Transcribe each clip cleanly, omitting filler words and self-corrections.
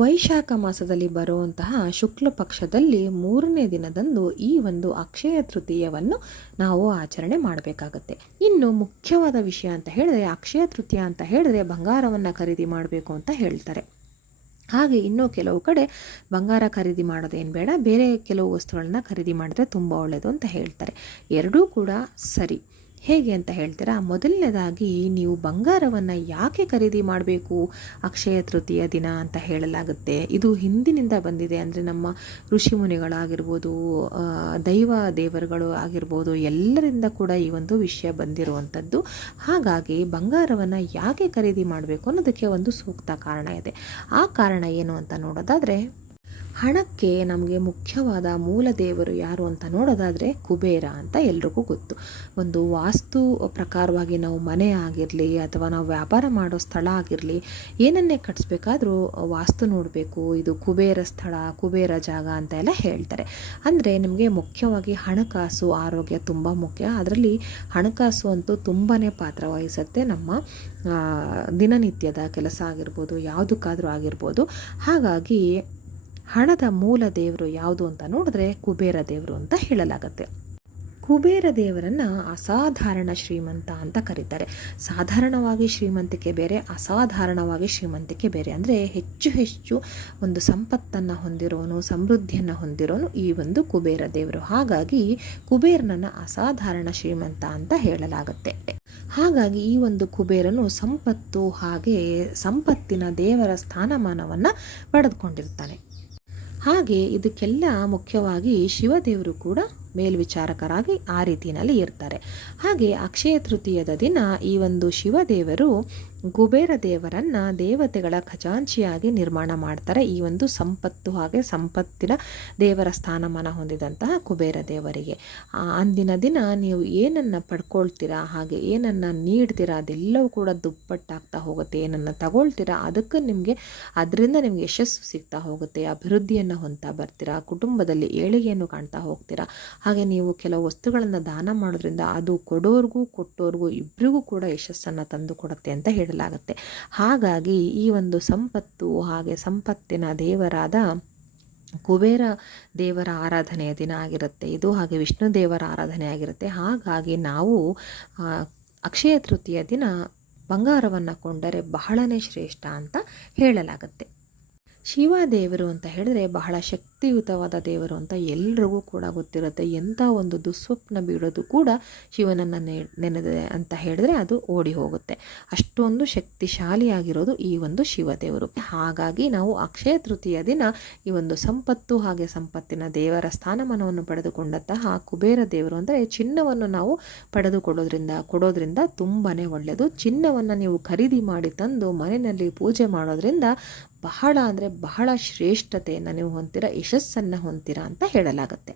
ವೈಶಾಖ ಮಾಸದಲ್ಲಿ ಬರುವಂತಹ ಶುಕ್ಲ ಪಕ್ಷದಲ್ಲಿ 3ನೇ ದಿನದಂದು ಈ ಒಂದು ಅಕ್ಷಯ ತೃತೀಯವನ್ನು ನಾವು ಆಚರಣೆ ಮಾಡಬೇಕಾಗತ್ತೆ. ಇನ್ನು ಮುಖ್ಯವಾದ ವಿಷಯ ಅಂತ ಹೇಳಿದ್ರೆ, ಅಕ್ಷಯ ತೃತೀಯ ಅಂತ ಹೇಳಿದ್ರೆ ಬಂಗಾರವನ್ನು ಖರೀದಿ ಮಾಡಬೇಕು ಅಂತ ಹೇಳ್ತಾರೆ. ಹಾಗೆ ಇನ್ನೂ ಕೆಲವು ಕಡೆ ಬಂಗಾರ ಖರೀದಿ ಮಾಡೋದೇನು ಬೇಡ, ಬೇರೆ ಕೆಲವು ವಸ್ತುಗಳನ್ನ ಖರೀದಿ ಮಾಡಿದ್ರೆ ತುಂಬ ಒಳ್ಳೆಯದು ಅಂತ ಹೇಳ್ತಾರೆ. ಎರಡೂ ಕೂಡ ಸರಿ. ಹೇಗೆ ಅಂತ ಹೇಳ್ತೀರಾ? ಮೊದಲನೇದಾಗಿ ನೀವು ಬಂಗಾರವನ್ನು ಯಾಕೆ ಖರೀದಿ ಮಾಡಬೇಕು ಅಕ್ಷಯ ತೃತೀಯ ದಿನ ಅಂತ ಹೇಳಲಾಗುತ್ತೆ. ಇದು ಹಿಂದಿನಿಂದ ಬಂದಿದೆ. ಅಂದರೆ ನಮ್ಮ ಋಷಿ ಮುನಿಗಳಾಗಿರ್ಬೋದು, ದೇವರುಗಳು ಆಗಿರ್ಬೋದು, ಎಲ್ಲರಿಂದ ಕೂಡ ಈ ಒಂದು ವಿಷಯ ಬಂದಿರುವಂಥದ್ದು. ಹಾಗಾಗಿ ಬಂಗಾರವನ್ನು ಯಾಕೆ ಖರೀದಿ ಮಾಡಬೇಕು ಅನ್ನೋದಕ್ಕೆ ಒಂದು ಸೂಕ್ತ ಕಾರಣ ಇದೆ. ಆ ಕಾರಣ ಏನು ಅಂತ ನೋಡೋದಾದರೆ, ಹಣಕ್ಕೆ ನಮಗೆ ಮುಖ್ಯವಾದ ಮೂಲ ದೇವರು ಯಾರು ಅಂತ ನೋಡೋದಾದರೆ ಕುಬೇರ ಅಂತ ಎಲ್ರಿಗೂ ಗೊತ್ತು. ಒಂದು ವಾಸ್ತು ಪ್ರಕಾರವಾಗಿ ನಾವು ಮನೆ ಆಗಿರಲಿ ಅಥವಾ ನಾವು ವ್ಯಾಪಾರ ಮಾಡೋ ಸ್ಥಳ ಆಗಿರಲಿ, ಏನನ್ನೇ ಕಟ್ಟಿಸ್ಬೇಕಾದ್ರೂ ವಾಸ್ತು ನೋಡಬೇಕು. ಇದು ಕುಬೇರ ಸ್ಥಳ, ಕುಬೇರ ಜಾಗ ಅಂತ ಎಲ್ಲ ಹೇಳ್ತಾರೆ. ಅಂದರೆ ನಿಮಗೆ ಮುಖ್ಯವಾಗಿ ಹಣಕಾಸು, ಆರೋಗ್ಯ ತುಂಬ ಮುಖ್ಯ. ಅದರಲ್ಲಿ ಹಣಕಾಸು ಅಂತೂ ತುಂಬಾ ಪಾತ್ರ ವಹಿಸುತ್ತೆ ನಮ್ಮ ದಿನನಿತ್ಯದ ಕೆಲಸ ಆಗಿರ್ಬೋದು, ಯಾವುದಕ್ಕಾದರೂ ಆಗಿರ್ಬೋದು. ಹಾಗಾಗಿ ಹಣದ ಮೂಲ ದೇವರು ಯಾವುದು ಅಂತ ನೋಡಿದ್ರೆ ಕುಬೇರ ದೇವರು ಅಂತ ಹೇಳಲಾಗತ್ತೆ. ಕುಬೇರ ದೇವರನ್ನು ಅಸಾಧಾರಣ ಶ್ರೀಮಂತ ಅಂತ ಕರೀತಾರೆ. ಸಾಧಾರಣವಾಗಿ ಶ್ರೀಮಂತಿಕೆ ಬೇರೆ, ಅಸಾಧಾರಣವಾಗಿ ಶ್ರೀಮಂತಿಕೆ ಬೇರೆ. ಅಂದರೆ ಹೆಚ್ಚು ಒಂದು ಸಂಪತ್ತನ್ನು ಹೊಂದಿರೋನು, ಸಮೃದ್ಧಿಯನ್ನು ಹೊಂದಿರೋನು ಈ ಒಂದು ಕುಬೇರ ದೇವರು. ಹಾಗಾಗಿ ಕುಬೇರನನ್ನು ಅಸಾಧಾರಣ ಶ್ರೀಮಂತ ಅಂತ ಹೇಳಲಾಗುತ್ತೆ. ಹಾಗಾಗಿ ಈ ಒಂದು ಕುಬೇರನು ಸಂಪತ್ತು ಹಾಗೆ ಸಂಪತ್ತಿನ ದೇವರ ಸ್ಥಾನಮಾನವನ್ನು ಪಡೆದುಕೊಂಡಿರ್ತಾನೆ. ಹಾಗೆ ಇದಕ್ಕೆಲ್ಲ ಮುಖ್ಯವಾಗಿ ಶಿವದೇವರು ಕೂಡ ಮೇಲ್ವಿಚಾರಕರಾಗಿ ಆ ರೀತಿಯಲ್ಲಿ ಇರ್ತಾರೆ. ಹಾಗೆ ಅಕ್ಷಯ ತೃತೀಯದ ದಿನ ಈ ಒಂದು ಶಿವದೇವರು ಕುಬೇರ ದೇವರನ್ನು ದೇವತೆಗಳ ಖಜಾಂಚಿಯಾಗಿ ನಿರ್ಮಾಣ ಮಾಡ್ತಾರೆ. ಈ ಒಂದು ಸಂಪತ್ತು ಹಾಗೆ ಸಂಪತ್ತಿನ ದೇವರ ಸ್ಥಾನಮಾನ ಹೊಂದಿದಂತಹ ಕುಬೇರ ದೇವರಿಗೆ ಅಂದಿನ ದಿನ ನೀವು ಏನನ್ನು ಪಡ್ಕೊಳ್ತೀರಾ, ಹಾಗೆ ಏನನ್ನು ನೀಡ್ತೀರಾ ಅದೆಲ್ಲವೂ ಕೂಡ ದುಪ್ಪಟ್ಟಾಗ್ತಾ ಹೋಗುತ್ತೆ. ಏನನ್ನು ತಗೊಳ್ತೀರಾ ಅದರಿಂದ ನಿಮಗೆ ಯಶಸ್ಸು ಸಿಗ್ತಾ ಹೋಗುತ್ತೆ, ಅಭಿವೃದ್ಧಿಯನ್ನು ಹೊಂದ್ತಾ ಬರ್ತೀರಾ, ಕುಟುಂಬದಲ್ಲಿ ಏಳಿಗೆಯನ್ನು ಕಾಣ್ತಾ ಹೋಗ್ತೀರಾ. ಹಾಗೆ ನೀವು ಕೆಲವು ವಸ್ತುಗಳನ್ನು ದಾನ ಮಾಡೋದ್ರಿಂದ ಅದು ಕೊಟ್ಟೋರ್ಗೂ ಇಬ್ಬರಿಗೂ ಕೂಡ ಯಶಸ್ಸನ್ನು ತಂದು ಕೊಡುತ್ತೆ ಅಂತ ಹೇಳಲಾಗುತ್ತೆ. ಹಾಗಾಗಿ ಈ ಒಂದು ಸಂಪತ್ತು ಹಾಗೆ ಸಂಪತ್ತಿನ ದೇವರಾದ ಕುಬೇರ ದೇವರ ಆರಾಧನೆಯ ದಿನ ಆಗಿರುತ್ತೆ ಇದು. ಹಾಗೆ ವಿಷ್ಣು ದೇವರ ಆರಾಧನೆ ಆಗಿರುತ್ತೆ. ಹಾಗಾಗಿ ನಾವು ಅಕ್ಷಯ ತೃತೀಯ ದಿನ ಬಂಗಾರವನ್ನು ಕೊಂಡರೆ ಬಹಳನೇ ಶ್ರೇಷ್ಠ ಅಂತ ಹೇಳಲಾಗುತ್ತೆ. ಶಿವದೇವರು ಅಂತ ಹೇಳಿದ್ರೆ ಬಹಳ ಶಕ್ತಿಯುತವಾದ ದೇವರು ಅಂತ ಎಲ್ರಿಗೂ ಕೂಡ ಗೊತ್ತಿರುತ್ತೆ. ಎಂಥ ಒಂದು ದುಸ್ವಪ್ನ ಬೀಳೋದು ಕೂಡ ಶಿವನನ್ನು ನೆನೆದೆ ಅಂತ ಹೇಳಿದ್ರೆ ಅದು ಓಡಿ ಹೋಗುತ್ತೆ. ಅಷ್ಟೊಂದು ಶಕ್ತಿಶಾಲಿಯಾಗಿರೋದು ಈ ಒಂದು ಶಿವದೇವರು. ಹಾಗಾಗಿ ನಾವು ಅಕ್ಷಯ ತೃತೀಯ ದಿನ ಈ ಒಂದು ಸಂಪತ್ತು ಹಾಗೆ ಸಂಪತ್ತಿನ ದೇವರ ಸ್ಥಾನಮಾನವನ್ನು ಪಡೆದುಕೊಂಡಂತಹ ಕುಬೇರ ದೇವರು ಅಂದರೆ ಚಿನ್ನವನ್ನು ನಾವು ಕೊಡೋದ್ರಿಂದ ತುಂಬಾ ಒಳ್ಳೆಯದು. ಚಿನ್ನವನ್ನು ನೀವು ಖರೀದಿ ಮಾಡಿ ತಂದು ಮನೆಯಲ್ಲಿ ಪೂಜೆ ಮಾಡೋದ್ರಿಂದ ಬಹಳ ಶ್ರೇಷ್ಠತೆಯನ್ನು ನೀವು ಹೊಂದಿರ, ಯಶಸ್ಸನ್ನು ಹೊಂದಿರ ಅಂತ ಹೇಳಲಾಗುತ್ತೆ.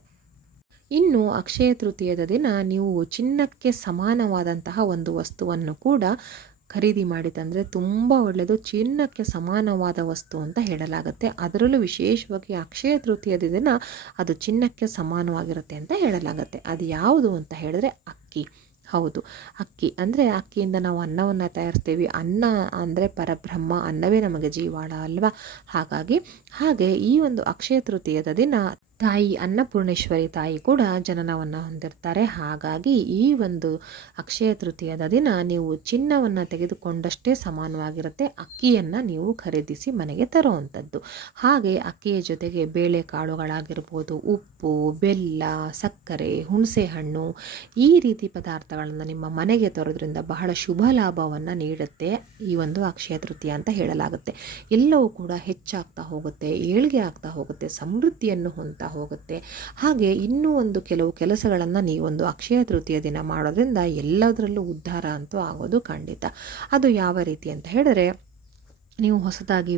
ಇನ್ನು ಅಕ್ಷಯ ತೃತೀಯದ ದಿನ ನೀವು ಚಿನ್ನಕ್ಕೆ ಸಮಾನವಾದಂತಹ ಒಂದು ವಸ್ತುವನ್ನು ಕೂಡ ಖರೀದಿ ಮಾಡಿ ತಂದರೆ ತುಂಬ ಒಳ್ಳೆಯದು. ಚಿನ್ನಕ್ಕೆ ಸಮಾನವಾದ ವಸ್ತು ಅಂತ ಹೇಳಲಾಗುತ್ತೆ. ಅದರಲ್ಲೂ ವಿಶೇಷವಾಗಿ ಅಕ್ಷಯ ತೃತೀಯದ ದಿನ ಅದು ಚಿನ್ನಕ್ಕೆ ಸಮಾನವಾಗಿರುತ್ತೆ ಅಂತ ಹೇಳಲಾಗುತ್ತೆ. ಅದು ಯಾವುದು ಅಂತ ಹೇಳಿದ್ರೆ ಅಕ್ಕಿ. ಹೌದು, ಅಕ್ಕಿ ಅಂದರೆ ಅಕ್ಕಿಯಿಂದ ನಾವು ಅನ್ನವನ್ನು ತಯಾರಿಸ್ತೀವಿ. ಅನ್ನ ಅಂದರೆ ಪರಬ್ರಹ್ಮ, ಅನ್ನವೇ ನಮಗೆ ಜೀವಾಳ ಅಲ್ವಾ. ಹಾಗೆ ಈ ಒಂದು ಅಕ್ಷಯ ತೃತೀಯದ ದಿನ ತಾಯಿ ಅನ್ನಪೂರ್ಣೇಶ್ವರಿ ತಾಯಿ ಕೂಡ ಜನನವನ್ನು ಹೊಂದಿರ್ತಾರೆ. ಹಾಗಾಗಿ ಈ ಒಂದು ಅಕ್ಷಯ ತೃತೀಯದ ದಿನ ನೀವು ಚಿನ್ನವನ್ನು ತೆಗೆದುಕೊಂಡಷ್ಟೇ ಸಮಾನವಾಗಿರುತ್ತೆ ಅಕ್ಕಿಯನ್ನು ನೀವು ಖರೀದಿಸಿ ಮನೆಗೆ ತರುವಂಥದ್ದು. ಹಾಗೆ ಅಕ್ಕಿಯ ಜೊತೆಗೆ ಬೇಳೆಕಾಳುಗಳಾಗಿರ್ಬೋದು, ಉಪ್ಪು, ಬೆಲ್ಲ, ಸಕ್ಕರೆ, ಹುಣಸೆಹಣ್ಣು ಈ ರೀತಿ ಪದಾರ್ಥಗಳನ್ನು ನಿಮ್ಮ ಮನೆಗೆ ತರೋದ್ರಿಂದ ಬಹಳ ಶುಭ ಲಾಭವನ್ನು ನೀಡುತ್ತೆ ಈ ಒಂದು ಅಕ್ಷಯ ತೃತೀಯ ಅಂತ ಹೇಳಲಾಗುತ್ತೆ. ಎಲ್ಲವೂ ಕೂಡ ಹೆಚ್ಚಾಗ್ತಾ ಹೋಗುತ್ತೆ, ಏಳಿಗೆ ಆಗ್ತಾ ಹೋಗುತ್ತೆ, ಸಮೃದ್ಧಿಯನ್ನು ಹೊಂದ್ತಾ ಹೋಗುತ್ತೆ. ಹಾಗೆ ಇನ್ನೂ ಒಂದು ಕೆಲವು ಕೆಲಸಗಳನ್ನು ನೀವೊಂದು ಅಕ್ಷಯ ತೃತೀಯ ದಿನ ಮಾಡೋದ್ರಿಂದ ಎಲ್ಲದರಲ್ಲೂ ಉದ್ಧಾರ ಅಂತೂ ಆಗೋದು ಖಂಡಿತ. ಅದು ಯಾವ ರೀತಿ ಅಂತ ಹೇಳಿದ್ರೆ, ನೀವು ಹೊಸದಾಗಿ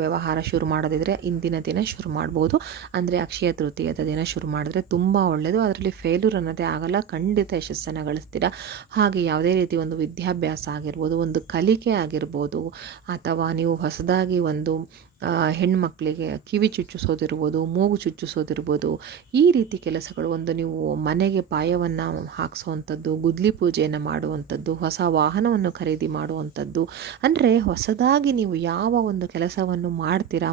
ವ್ಯವಹಾರ ಶುರು ಮಾಡೋದಿದ್ರೆ ಇಂದಿನ ದಿನ ಶುರು ಮಾಡ್ಬೋದು. ಅಂದರೆ ಅಕ್ಷಯ ತೃತೀಯದ ದಿನ ಶುರು ಮಾಡಿದ್ರೆ ತುಂಬ ಒಳ್ಳೆಯದು. ಅದರಲ್ಲಿ ಫೇಲ್ಯೂರ್ ಅನ್ನೋದೇ ಆಗಲ್ಲ, ಖಂಡಿತ ಯಶಸ್ಸನ್ನು ಗಳಿಸ್ತೀರಾ. ಹಾಗೆ ಯಾವುದೇ ರೀತಿ ಒಂದು ವಿದ್ಯಾಭ್ಯಾಸ ಆಗಿರ್ಬೋದು, ಒಂದು ಕಲಿಕೆ ಆಗಿರ್ಬೋದು, ಅಥವಾ ನೀವು ಹೊಸದಾಗಿ ಒಂದು ಹೆಣ್ಮಕ್ಳಿಗೆ ಕಿವಿ ಚುಚ್ಚಿಸೋದಿರ್ಬೋದು, ಮೂಗು ಚುಚ್ಚಿಸೋದಿರ್ಬೋದು, ಈ ರೀತಿ ಕೆಲಸಗಳು, ಒಂದು ನೀವು ಮನೆಗೆ ಪಾಯವನ್ನು ಹಾಕ್ಸೋವಂಥದ್ದು, ಗುದ್ಲಿ ಪೂಜೆಯನ್ನು ಮಾಡುವಂಥದ್ದು, ಹೊಸ ವಾಹನವನ್ನು ಖರೀದಿ ಮಾಡುವಂಥದ್ದು, ಅಂದರೆ ಹೊಸದಾಗಿ ನೀವು ಯಾವ ಒಂದು ಕೆಲಸವನ್ನು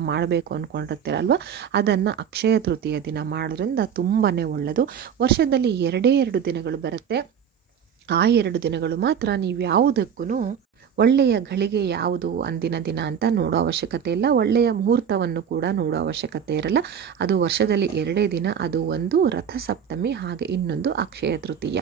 ಮಾಡಬೇಕು ಅಂದ್ಕೊಂಡಿರ್ತೀರಲ್ವ, ಅದನ್ನು ಅಕ್ಷಯ ತೃತೀಯ ದಿನ ಮಾಡೋದ್ರಿಂದ ತುಂಬಾ ಒಳ್ಳೆಯದು. ವರ್ಷದಲ್ಲಿ 2 ದಿನಗಳು ಬರುತ್ತೆ. ಆ 2 ದಿನಗಳು ಮಾತ್ರ ನೀವು ಯಾವುದಕ್ಕೂ ಒಳ್ಳೆಯ ಘಳಿಗೆ ಯಾವುದು ಅಂದಿನ ದಿನ ಅಂತ ನೋಡೋ ಅವಶ್ಯಕತೆ ಇಲ್ಲ, ಒಳ್ಳೆಯ ಮುಹೂರ್ತವನ್ನು ಕೂಡ ನೋಡೋ ಅವಶ್ಯಕತೆ ಇರಲ್ಲ. ಅದು ವರ್ಷದಲ್ಲಿ 2 ದಿನ, ಅದು ಒಂದು ರಥಸಪ್ತಮಿ, ಹಾಗೆ ಇನ್ನೊಂದು ಅಕ್ಷಯ ತೃತೀಯ.